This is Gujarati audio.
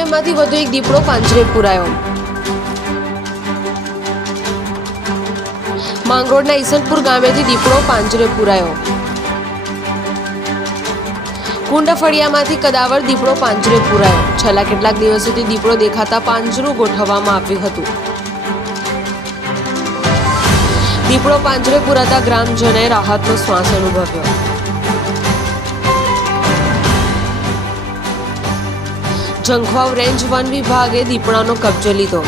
ગ્રામ્યમાંથી વધુ એક દીપડો પાંજરે પુરાયો। માંગરોળના ઈસનપુર ગામેથી દીપડો પાંજરે પુરાયો। કુંડ ફળિયામાંથી કદાવર દીપડો પાંજરે પુરાયો। છેલ્લા કેટલાક દિવસોથી દીપડો દેખાતા પાંજરું ગોઠવવામાં આવ્યું હતું। દીપડો પાંજરે પુરાતા ગ્રામજનોએ રાહતનો શ્વાસ અનુભવ્યો। ઝંખવાવ રેન્જ વન વિભાગે દીપડાનો કબજો લીધો।